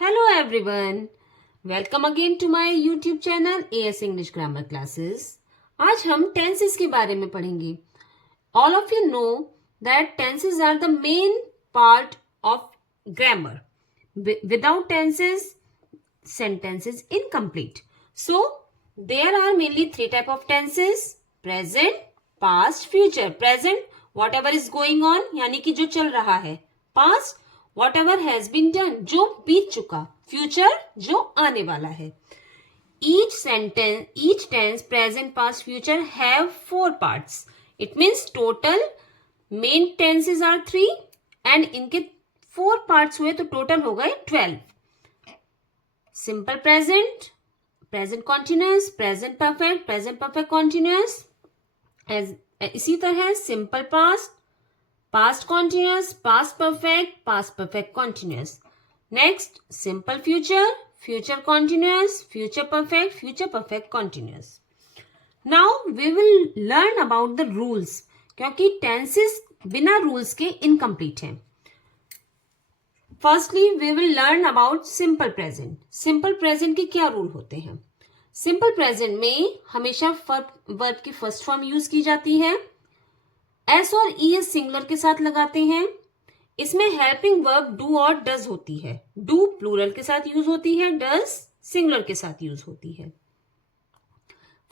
Hello everyone, welcome again to my YouTube channel AS English Grammar Classes. आज हम tenses के बारे में पढ़ेंगे. All of you know that tenses are the main part of grammar. Without tenses, sentence is incomplete. So, there are mainly three type of tenses: present, past, future. Present, whatever is going on, यानी कि जो चल रहा है. Past, whatever has been done, जो बीत चुका. Future, जो आने वाला है. Each tense, present, past, future have 4 parts. It means total main tenses are 3 and इनके 4 parts हुए तो total हो गए 12. Simple present, present continuous, present perfect continuous. इसी तरह simple past, past continuous, past perfect continuous. Next, simple future, future continuous, future perfect continuous. Now we will learn about the rules, क्योंकि tenses बिना rules के incomplete हैं. Firstly, we will learn about simple present. Simple present के क्या rule होते हैं? Simple present में हमेशा verb की first form यूज की जाती है. S और ES सिंगुलर के साथ लगाते हैं. इसमें हेल्पिंग वर्ब डू और डज होती है. डू प्लूरल के साथ यूज होती है, डज सिंगुलर के साथ यूज होती है.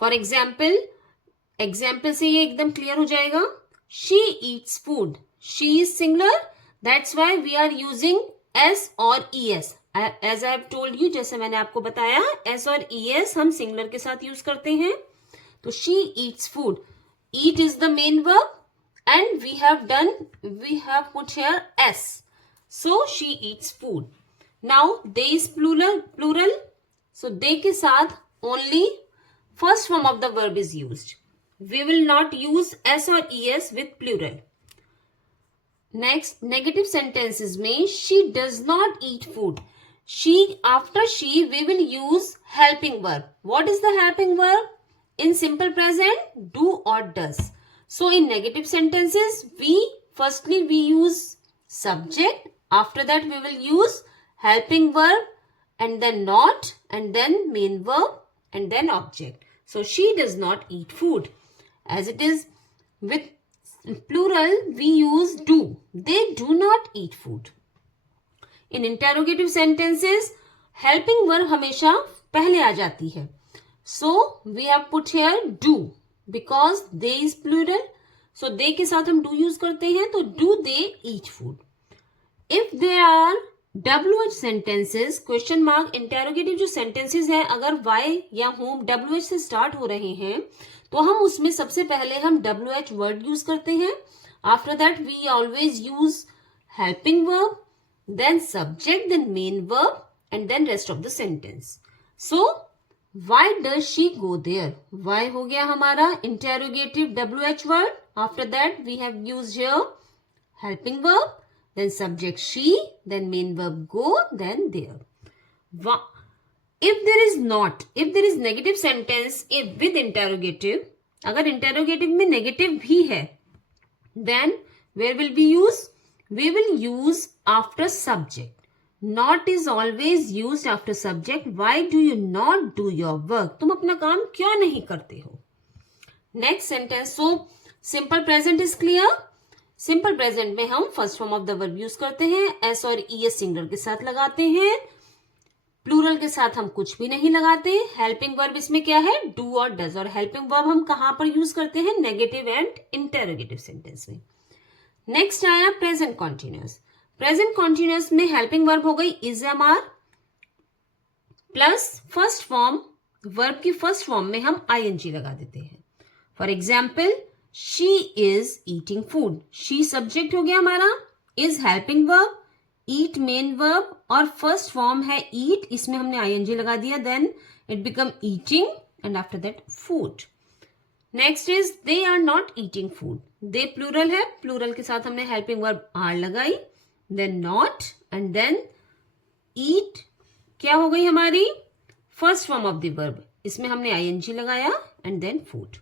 फॉर एग्जाम्पल से ये एकदम क्लियर हो जाएगा. She eats food. She is singular, that's why we are using S और ES. As I have told you, जैसे मैंने आपको बताया, एस और ES हम सिंगुलर के साथ यूज करते हैं. तो she eats food. Eat is the main verb and we have put here S. So she eats food. Now they is plural. So they के साथ only first form of the verb is used. We will not use S or ES with plural. Next, negative sentences में she does not eat food. After she we will use helping verb. What is the helping verb? In simple present, do or does. So in negative sentences, we use subject. After that, we will use helping verb and then not and then main verb and then object. So she does not eat food. As it is with plural, we use do. They do not eat food. In interrogative sentences, helping verb हमेशा पहले आ जाती है. So we have put here do. Because they is plural, so they के साथ हम do use करते हैं, तो do they eat food. If there are WH sentences, question mark interrogative जो sentences हैं, अगर why या whom WH से start हो रहे हैं, तो हम उसमें सबसे पहले हम WH word यूज करते हैं. After that we always use helping verb, then subject, then main verb and then rest of the sentence. So why does she go there? Why हो गया हमारा interrogative WH word. After that we have used here helping verb, then subject she, then main verb go, then there. If there is negative sentence with interrogative, अगर interrogative में negative भी है, then where will we use? We will use after subject. Not is always used after subject. Why do you not do your work? तुम अपना काम क्यों नहीं करते हो? Next sentence. So simple present is clear. Simple present में हम first form of the verb use करते हैं. S और ES सिंगुलर के साथ लगाते हैं. प्लूरल के साथ हम कुछ भी नहीं लगाते. हेल्पिंग वर्ब इसमें क्या है? डू और डज. और हेल्पिंग वर्ब हम कहां पर यूज करते हैं? नेगेटिव एंड इंटरोगेटिव सेंटेंस में. नेक्स्ट आया प्रेजेंट कॉन्टिन्यूअस. प्रेजेंट कॉन्टिन्यूअस में हेल्पिंग वर्ब हो गई is am are plus first form, verb की फर्स्ट फॉर्म में हम ING लगा देते हैं. For example, she is eating food. She subject हो गया हमारा, is helping verb, eat main verb और फर्स्ट फॉर्म है ईट, इसमें हमने ING लगा दिया. Then it become eating and after that food. Next is they are not eating food. They plural है, प्लूरल के साथ हमने हेल्पिंग वर्ब आर लगाई, then not and then eat क्या हो गई हमारी? First form of the verb, इसमें हमने ING लगाया and then food.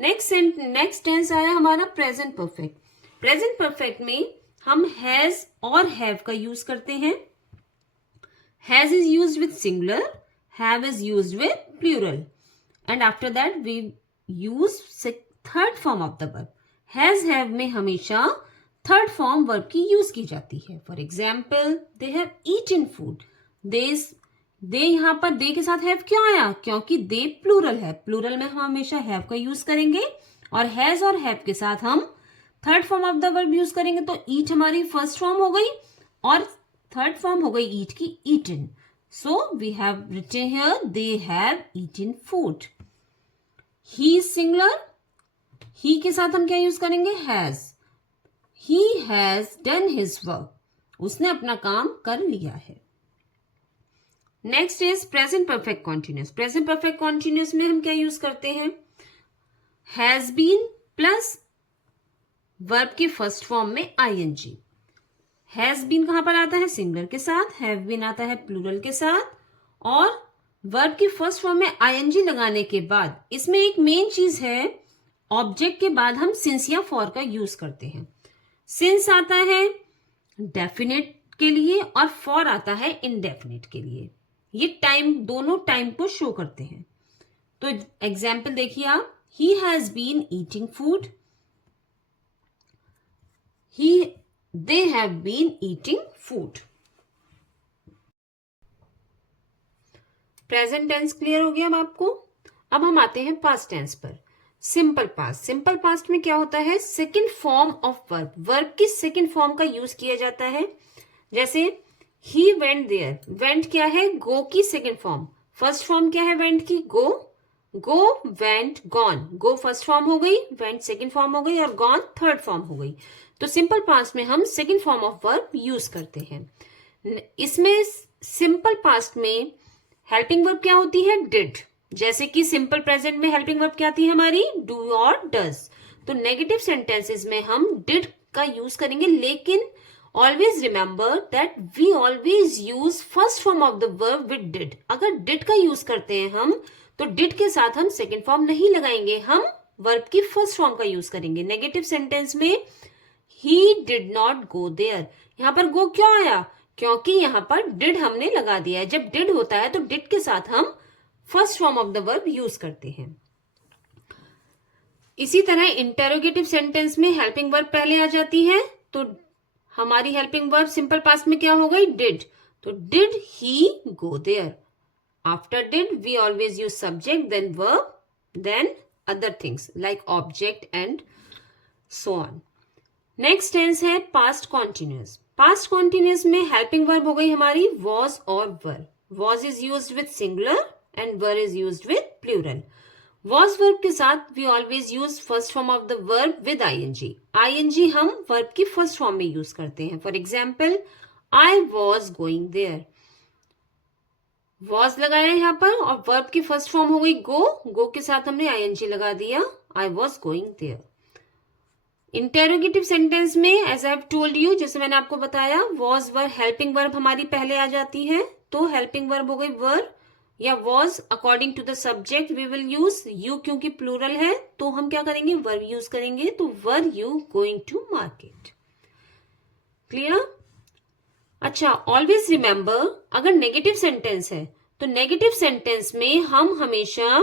Next tense आया हमारा प्रेजेंट परफेक्ट. प्रेजेंट परफेक्ट में हम हैज और हैव का यूज करते हैं. Has is used with singular, have is used with plural, and after that we use third form of the verb. Has have में हमेशा थर्ड फॉर्म वर्ब की use की जाती है. For example, they have eaten food. They यहाँ पर दे के साथ हैव क्यों आया? क्योंकि दे प्लूरल है. प्लूरल में हम हमेशा हैव का यूज करेंगे, और हैज और हैव के साथ हम third form of the verb use करेंगे. तो ईट हमारी फर्स्ट फॉर्म हो गई और थर्ड फॉर्म हो गई ईट की eaten. So we have written here they have eaten food. He is singular. He के साथ हम क्या यूज करेंगे? Has. He has done his work. उसने अपना काम कर लिया है. Next is present perfect continuous. Present perfect continuous में हम क्या यूज करते हैं? हैज बीन प्लस वर्ब की फर्स्ट फॉर्म में आईएनजी. हैज बीन कहां पर आता है? सिंगुलर के साथ. हैव बीन आता है प्लूरल के साथ. और वर्ब की फर्स्ट फॉर्म में आईएनजी लगाने के बाद इसमें एक मेन चीज है, ऑब्जेक्ट के बाद हम सिंस या फॉर का यूज करते हैं. सिंस आता है डेफिनेट के लिए और फॉर आता है इनडेफिनेट के लिए. ये टाइम, दोनों टाइम को शो करते हैं. तो एग्जाम्पल देखिए आप. He has been eating food. They have been eating food. Present tense clear हो गया अब आपको. अब हम आते हैं पास्ट टेंस पर. Simple past. सिंपल पास्ट में क्या होता है? Second form of verb. Verb की सेकंड फॉर्म का यूज किया जाता है. जैसे ही वेंट देयर. वेंट क्या है? गो की सेकंड फॉर्म. फर्स्ट फॉर्म क्या है वेंट की? गो. गो, वेंट, गॉन. गो फर्स्ट फॉर्म हो गई, वेंट सेकंड फॉर्म हो गई और गॉन थर्ड फॉर्म हो गई. तो सिंपल पास्ट में हम second form of verb use करते हैं. इसमें सिंपल पास्ट में हेल्पिंग वर्ब क्या होती है? डिड. जैसे कि सिंपल प्रेजेंट में हेल्पिंग वर्ब क्या आती है हमारी? डू और डज. तो नेगेटिव सेंटेंसेस में हम डिड का यूज करेंगे, लेकिन always remember that we always use first form of the verb with did. अगर डिड का यूज करते हैं हम, तो डिड के साथ हम सेकेंड फॉर्म नहीं लगाएंगे, हम वर्ब की फर्स्ट फॉर्म का यूज करेंगे. नेगेटिव सेंटेंस में he did not go there. यहां पर go क्यों आया? क्योंकि यहां पर did हमने लगा दिया है. जब did होता है तो did के साथ हम first form of the verb use करते हैं. इसी तरह इंटेरोगेटिव सेंटेंस में हेल्पिंग वर्ब पहले आ जाती है. तो हमारी हेल्पिंग वर्ब सिंपल पास्ट में क्या हो गई? did. तो did he go there. After did we always use subject, then verb, then other things like object and so on. Next tense है पास्ट कॉन्टिन्यूस. पास्ट कॉन्टिन्यूस में helping verb हो गई हमारी वॉज और were. Was is used with singular and were is used with plural. Was verb के साथ we always use first form of the verb with ING. ING हम verb की first form में use करते हैं. For example, I was going there. Was लगाया यहाँ पर और वर्ब की फर्स्ट फॉर्म हो गई गो. गो के साथ हमने आईएनजी लगा दिया. I was going there. Interrogative sentence में as I have told you, जैसे मैंने आपको बताया, वॉज वर हेल्पिंग वर्ब हमारी पहले आ जाती है. तो हेल्पिंग वर्ब हो गई वर या was. According to the subject we will use you, क्योंकि प्लूरल है तो हम क्या करेंगे? वर्ब यूज करेंगे. तो were you going to market. Clear? अच्छा, ऑलवेज रिमेंबर, अगर नेगेटिव सेंटेंस है तो नेगेटिव सेंटेंस में हम हमेशा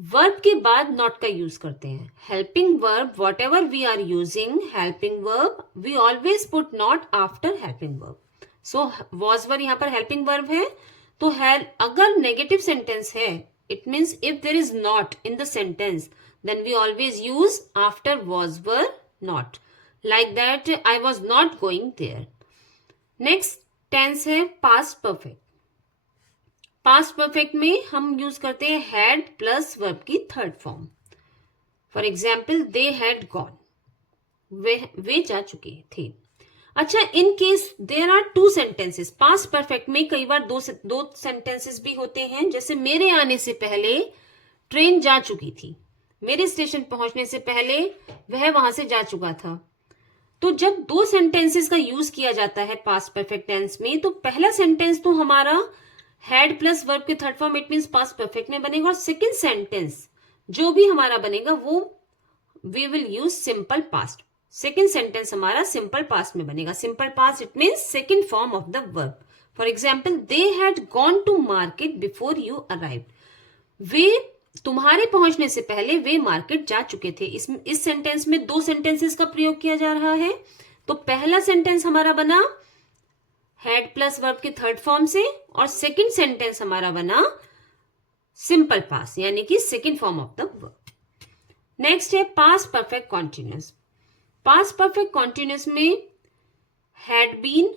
वर्ब के बाद नॉट का यूज करते हैं. Helping verb, whatever we are using helping verb, we always put not after helping verb. So was were यहाँ पर हेल्पिंग वर्ब है. तो अगर नेगेटिव सेंटेंस है, it means if there is not in the sentence, then we always use after was were not. Like that, I was not going there. Next tense है past perfect. Past perfect में हम use करते हैं had plus verb की third form. For example, they had gone. वे जा चुके थे. अच्छा, in case there are two sentences. Past perfect में कई बार दो सेंटेंसेस भी होते हैं. जैसे मेरे आने से पहले ट्रेन जा चुकी थी. मेरे स्टेशन पहुंचने से पहले वह वहां से जा चुका था. तो जब दो सेंटेंसेस का यूज किया जाता है पास्ट परफेक्ट टेंस में, तो पहला सेंटेंस तो हमारा हैड प्लस वर्ब के third form, it means past perfect में बनेगा. और सेकेंड सेंटेंस जो भी हमारा बनेगा वो we will use simple past. Second sentence हमारा सिंपल पास्ट में बनेगा. Simple past it means second form of the verb. For example they had gone to market before you arrived, वे तुम्हारे पहुंचने से पहले वे मार्केट जा चुके थे। इस सेंटेंस में दो सेंटेंसेस का प्रयोग किया जा रहा है। तो पहला सेंटेंस हमारा बना हैड प्लस वर्ब के थर्ड फॉर्म से, और सेकंड सेंटेंस हमारा बना सिंपल पास्ट यानी कि second form of the verb. Next है past perfect continuous. Past perfect continuous में हैड बीन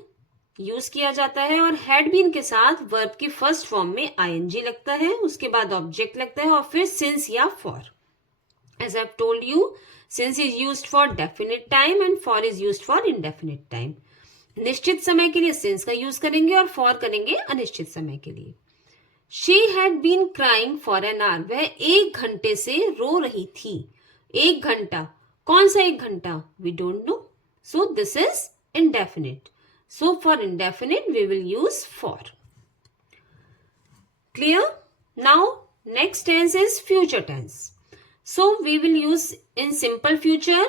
यूज किया जाता है, और हैड बीन के साथ वर्ब की फर्स्ट फॉर्म में आईएनजी लगता है, उसके बाद ऑब्जेक्ट लगता है, और फिर सिंस या for. As I have told you, since is used for definite time and for is used for indefinite time. निश्चित समय के लिए सिंस का यूज करेंगे और फॉर करेंगे अनिश्चित समय के लिए। She had been crying for an hour, वह 1 घंटे से रो रही थी। 1 घंटा, कौन सा 1 घंटा? We don't know, so this is indefinite. So for indefinite we will use for. Clear? Now next tense is future tense. So we will use in simple future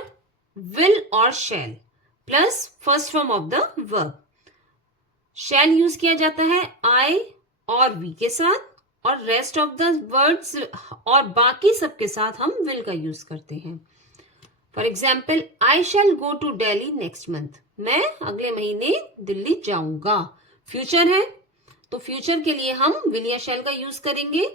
will or shall plus first form of the verb. Shall use किया जाता है I और we के साथ, और rest of the words और बाकी सबके साथ हम will का यूज करते हैं। For example I shall go to Delhi next month, मैं अगले महीने दिल्ली जाऊंगा। फ्यूचर है तो फ्यूचर के लिए हम विल या शैल का यूज करेंगे,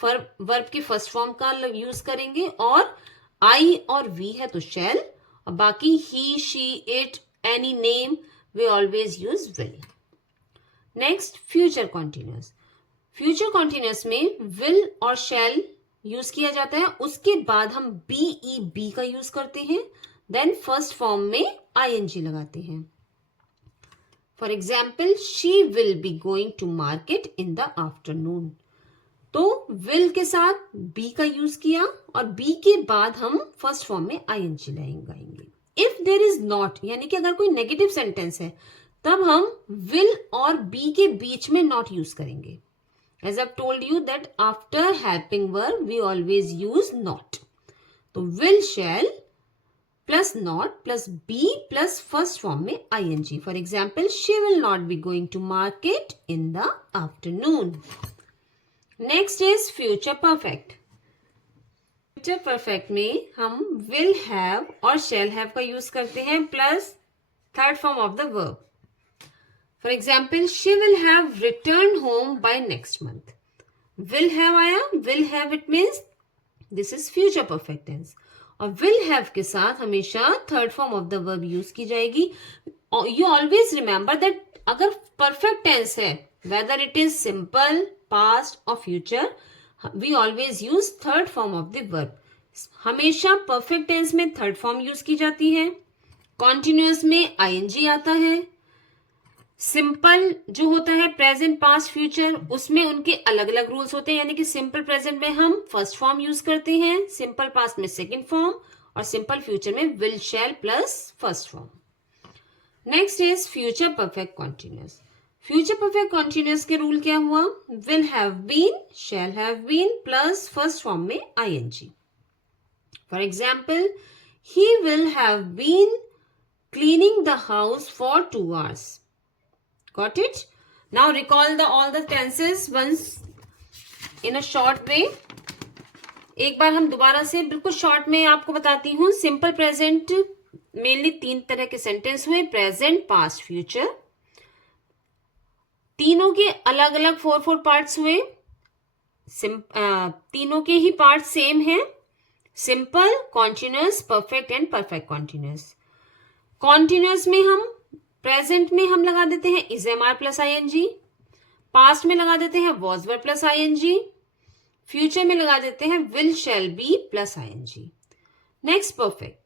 वर्ब की फर्स्ट फॉर्म का यूज करेंगे, और आई और वी है तो शैल, और बाकी he she it any name we always use will. Next future continuous. Future continuous में विल और शैल यूज किया जाता है, उसके बाद हम बी का यूज करते हैं, देन फर्स्ट फॉर्म में आईएनजी लगाते हैं। For example she will be going to market in the afternoon, तो विल के साथ बी का यूज किया, और बी के बाद हम फर्स्ट फॉर्म में आईएनजी लगाएंगे। इफ देर इज नॉट, यानी कि अगर कोई नेगेटिव सेंटेंस है, तब हम विल और बी के बीच में नॉट यूज करेंगे। As I've told you that after helping verb we always use not. तो will shall plus not plus be plus first form में ing. For example, she will not be going to market in the afternoon. Next is future perfect. Future perfect में हम will have और shall have का use करते हैं plus third form of the verb. For example, she will have returned home by next month. Will have आया, will have it means this is future perfect tense, और will have के साथ हमेशा third form of the verb use की जाएगी। You always remember that अगर perfect tense है, whether it is simple, past or future, we always use third form of the verb. हमेशा perfect tense में third form use की जाती है, continuous में ing आता है, सिंपल जो होता है प्रेजेंट पास्ट फ्यूचर, उसमें उनके अलग अलग रूल्स होते हैं, यानी कि सिंपल प्रेजेंट में हम फर्स्ट फॉर्म यूज करते हैं, सिंपल पास्ट में सेकंड फॉर्म, और सिंपल फ्यूचर में will shall plus first form. Next is future perfect continuous. Future perfect continuous के रूल क्या हुआ? Will have been, shall have been plus first form में ING. For example he will have been cleaning the house for 2 hours. Got it? Now recall all the tenses once in a short way. एक बार हम दोबारा से बिल्कुल short में आपको बताती हूँ। सिंपल प्रेजेंट मेनली 3 तरह के सेंटेंस हुए, प्रेजेंट, पास्ट, फ्यूचर। तीनों के अलग अलग 4 पार्ट्स हुए। तीनों के ही पार्ट सेम हैं, simple, continuous, perfect and perfect continuous. Continuous में हम प्रेजेंट में हम लगा देते हैं is am are plus I N G, past में लगा देते हैं was were plus I N G, future में लगा देते हैं will shall be plus I N G. Next perfect.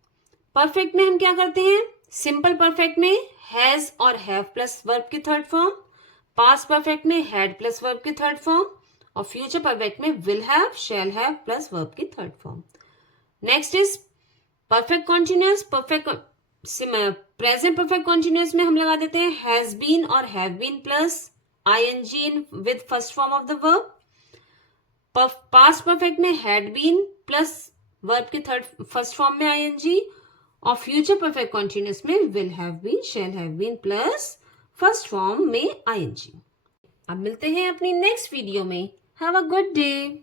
Perfect में हम क्या करते हैं? सिंपल परफेक्ट में हैज और हैव प्लस वर्ब की थर्ड फॉर्म, पास्ट परफेक्ट में हैड प्लस वर्ब की थर्ड फॉर्म, और फ्यूचर परफेक्ट में will have, shall have plus verb की third form. Next is perfect continuous. Present perfect continuous में हम लगा देते हैं हैज बीन और have been plus ING with first form of the verb. Past perfect में had been plus verb की first form में आईएनजी, और फ्यूचर परफेक्ट कॉन्टिन्यूअस में will have been, shall have been plus first form में I N G. अब मिलते हैं अपनी नेक्स्ट वीडियो में। Have a good day.